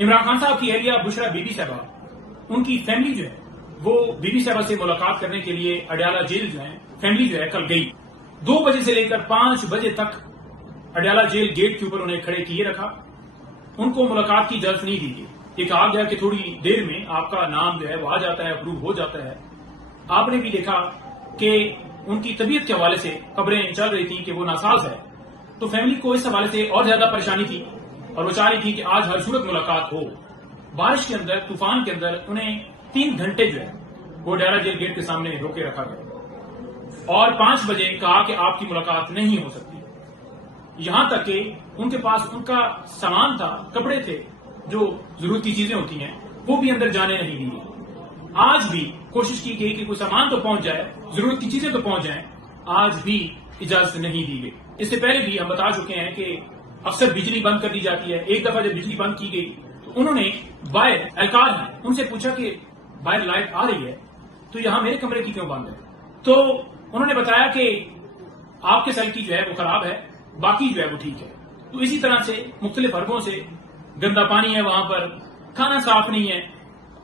عمران خان صاحب کی اہلیہ بشرا بی بی صاحبہ، ان کی فیملی جو ہے وہ بی بی صاحبہ سے ملاقات کرنے کے لیے اڈیالہ جیل جو ہے فیملی جو ہے کل گئی۔ 2 بجے سے لے کر 5 بجے تک اڈیالہ جیل گیٹ کے اوپر انہیں کھڑے کیے رکھا، ان کو ملاقات کی اجازت نہیں دی گئی۔ یہ کہا گیا کہ تھوڑی دیر میں آپ کا نام جو ہے وہ آ جاتا ہے، اپروو ہو جاتا ہے۔ آپ نے بھی دیکھا کہ ان کی طبیعت کے حوالے سے خبریں چل رہی تھیں کہ وہ ناساز ہے، تو فیملی کو اس حوالے سے اور زیادہ پریشانی تھی اور وہ چاہ رہی تھی کہ آج ہر صورت ملاقات ہو۔ بارش کے اندر، طوفان کے اندر انہیں 3 گھنٹے جو ہے وہ اڈیالہ جیل گیٹ کے سامنے روکے رکھا گیا اور 5 بجے کہا کہ آپ کی ملاقات نہیں ہو سکتی۔ یہاں تک کہ ان کے پاس ان کا سامان تھا، کپڑے تھے، جو ضرورت کی چیزیں ہوتی ہیں، وہ بھی اندر جانے نہیں دی۔ آج بھی کوشش کی گئی کہ کوئی سامان تو پہنچ جائے، ضرورت کی چیزیں تو پہنچ جائیں، آج بھی اجازت نہیں دی گئی۔ اس سے پہلے بھی ہم بتا چکے ہیں کہ اکثر بجلی بند کر دی جاتی ہے۔ ایک دفعہ جب بجلی بند کی گئی تو انہوں نے باہر اہلکار ہیں ان سے پوچھا کہ باہر لائٹ آ رہی ہے تو یہاں میرے کمرے کی کیوں بند ہے؟ تو انہوں نے بتایا کہ آپ کے سیل کی جو ہے وہ خراب ہے، باقی جو ہے وہ ٹھیک ہے۔ تو اسی طرح سے مختلف حربوں سے گندا پانی ہے، وہاں پر کھانا صاف نہیں ہے،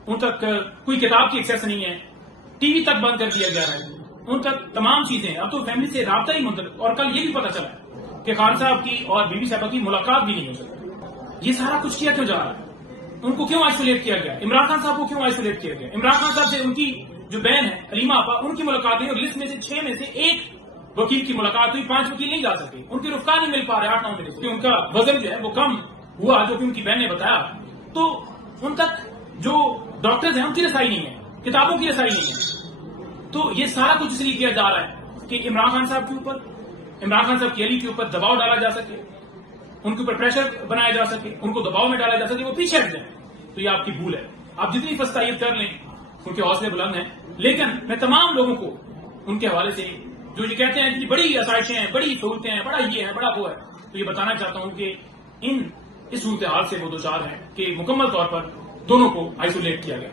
ان تک کوئی کتاب کی ایکسیس نہیں ہے، ٹی وی تک بند کر دیا گیا ہے، ان تک تمام چیزیں۔ اب تو فیملی سے رابطہ ہی منتقل، اور کل یہ بھی پتا چلا کہ خان صاحب کی اور بی بی صاحبہ کی ملاقات بھی نہیں ہو سکتی۔ یہ سارا کچھ کیا کیوں جا رہا ہے؟ ان کو کیوں آئسولیٹ کیا گیا؟ عمران خان صاحب کو کیوں آئسولیٹ کیا گیا؟ عمران خان صاحب سے ان کی جو بہن ہے علیمہ آپا، ان کی ملاقات ہوئی اور لسٹ میں سے 6 میں سے 1 وکیل کی ملاقات ہوئی، 5 وکیل نہیں جا سکے، ان کے رفقا نہیں مل پا رہے، 8-9 ملے کیونکہ ان کا وزن جو ہے وہ کم ہوا، جو کہ ان کی بہن نے بتایا۔ تو ان تک جو ڈاکٹرز ہیں ان کی رسائی نہیں ہے، کتابوں کی رسائی نہیں ہے۔ تو یہ سارا کچھ اس لیے کیا جا رہا ہے کہ عمران خان صاحب کے اوپر، عمران خان صاحب کی اہلیہ کے اوپر دباؤ ڈالا جا سکے، ان کے اوپر پریشر بنایا جا سکے، ان کو دباؤ میں ڈالا جا سکے، وہ پیچھے ہٹ جائیں۔ تو یہ آپ کی بھول ہے۔ آپ جتنی فستائیت کر لیں، ان کے حوصلے بلند ہیں، لیکن میں تمام لوگوں کو ان کے حوالے سے جو یہ کہتے ہیں کہ بڑی آسائشیں ہیں، بڑی سہولتیں ہیں، بڑا یہ ہے، بڑا وہ ہے، تو یہ بتانا چاہتا ہوں کہ اس صورتحال سے وہ دوچار ہیں کہ مکمل طور پر دونوں کو آئسولیٹ کیا گیا۔